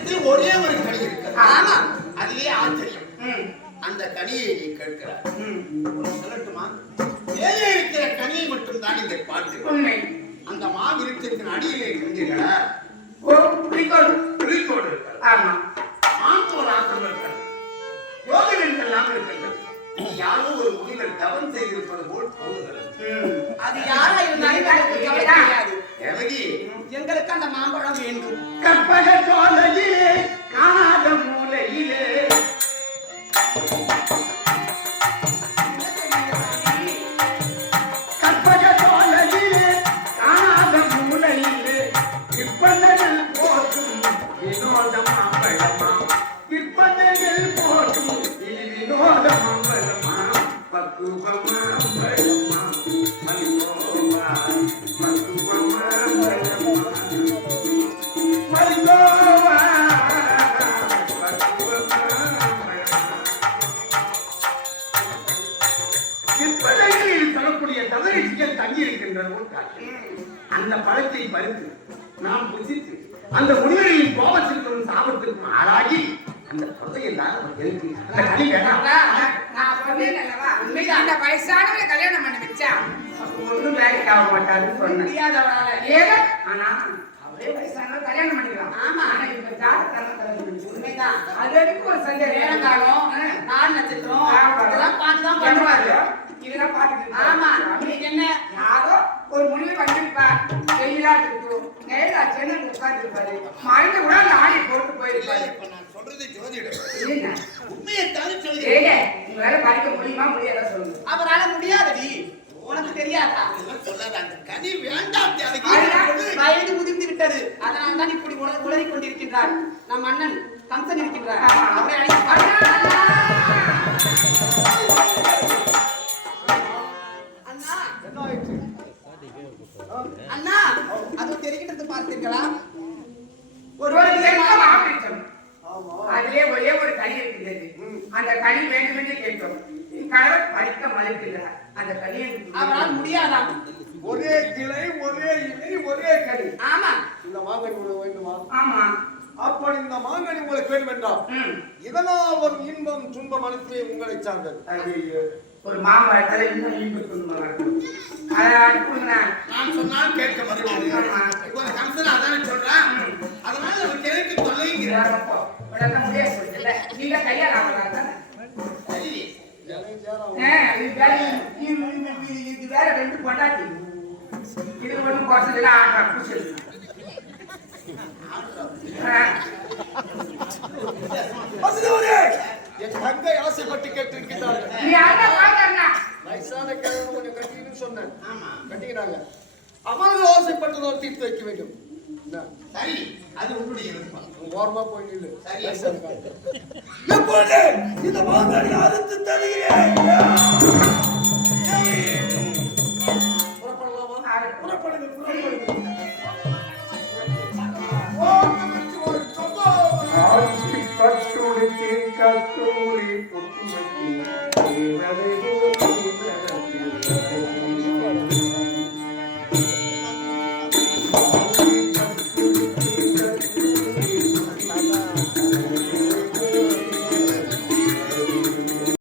இது ஒரே ஒரு கனி இருக்கு ஆமா. அதுவே ஆச்சரியம். அந்த கனியை நீ கேட்கிறார் சொல்லட்டுமா? மேலே இருக்கிற கனியை மட்டும் தான் இங்கே பார்க்கிறோம் உண்மை. அந்த மாவிருத்தத்தின் அடியிலே இருந்தீர்களா ஓ குறிக்கோள். இருக்கிறது. ஆமா. மாந்தோர் ஆசிரம் இருக்கிறது. யோகங்கள் எல்லாம் இருக்கிறது. யாரோ ஒரு முனிவர் தவம் செய்திருப்பது போல் தோணுகிறது ம். அது யாரா இருந்தாலும் எங்களுக்கு அந்த மாம்பழம் வேண்டும். தங்கி இருக்கின்ற ஒரு காட்சி அந்த பழத்தை பறித்து நாம் புசித்து அந்த முனிவரின் கோபத்திற்கும் சாபத்திற்கும் ஆளாகி அந்த நமக்கு அந்த வயசானவரை கல்யாணம் பண்ணி வச்சா ஒன்றும் வேலைக்கு ஆக மாட்டாருன்னு சொன்னேன். முடியாதவரால. ஏங்க ஆனா அவரே வயசானவர் கல்யாணம் பண்ணிக்கலாம் ஆமா. ஆனா இப்ப ஜாதகம் உண்மைதான். அது வரைக்கும் ஒரு சந்தேகம் நேரங்காலம் நாள் நட்சத்திரம். அதெல்லாம் பார்த்து தான் பண்ணுவாரு. இதெல்லாம் பாத்துட்டு ஆமா இன்னைக்கு என்ன? யாரோ ஒரு முடிவு பண்ணிருப்பார் வெயிலா இருக்கும் நேரா சென்னை உட்கார்ந்துருப்பாரு? மழை கூட அந்த ஆணை போட்டு போயிருப்பாரு. இப்ப நான் சொல்றது ஜோதிடம்? உண்மையை தானே உங்களால படிக்க முடியுமா முடியாதா சொல்லுங்க. அவரால முடியாதடி. உனக்கு தெரியாதா? சொல்லாத அந்த கனி வேண்டாம் வயது முதிர்ந்து விட்டது. அதனால் தான் இப்படி உள- உளறிக் கொண்டிருக்கின்றார் நம் அண்ணன் கம்சன் இருக்கின்றார். அண்ணா அது தெரிகின்றது பார்த்தீர்களா? ஒரு அதிலே ஒரே ஒரு கனி இருக்கிறது அந்த கனி வேண்டும் என்று கேட்டோம். கணவர் படிக்க மறுக்கிறார் அந்த கனியை அவரால் முடியாதாம் ஒரே கிளை ஒரே இலை ஒரே கனி. ஆமா. இந்த மாங்கனி உங்களுக்கு வேண்டுமா? ஆமா. அப்படி இந்த மாங்கனி உங்களுக்கு வேண்டும் என்றால். இதனால் ஒரு இன்பம் துன்பம் அனைத்துமே உங்களை சார்ந்தது. ஒரு மாம்பழத்தால இன்னும் துன்பம் வரணும். அதை அடுப்புங்க. நான் சொன்னால் கேட்க அந்த கம்சன் அதானே சொல்றான் அதனால நமக்கு எனக்கு தொல்லைங்கிறார் இதாகப்போ. உடனே முடியாது சொல்லுங்க. நீங்க கல்யாணம் ஆகலாம் தானே? இது வேற ரெண்டு பொண்டாட்டி. இது ஒண்ணும் குறைச்சது இல்ல, ஆட்டா, பூசல். ஆ, வசதியோரே, என் தங்கை ஆசைப்பட்டு கேட்டிருக்கிறார்கள் சொன்னேன். கட்டிக்கிறாங்க. அவர்கள் ஆசைப்பட்டது ஒரு தீர்த்து வைக்க வேண்டும். அது உன்னுடைய ஓரமா போய் இந்த மாதிரி அறுத்து தருகிறேன்? புறப்படலாமா? புறப்படுங்க கத்தூரி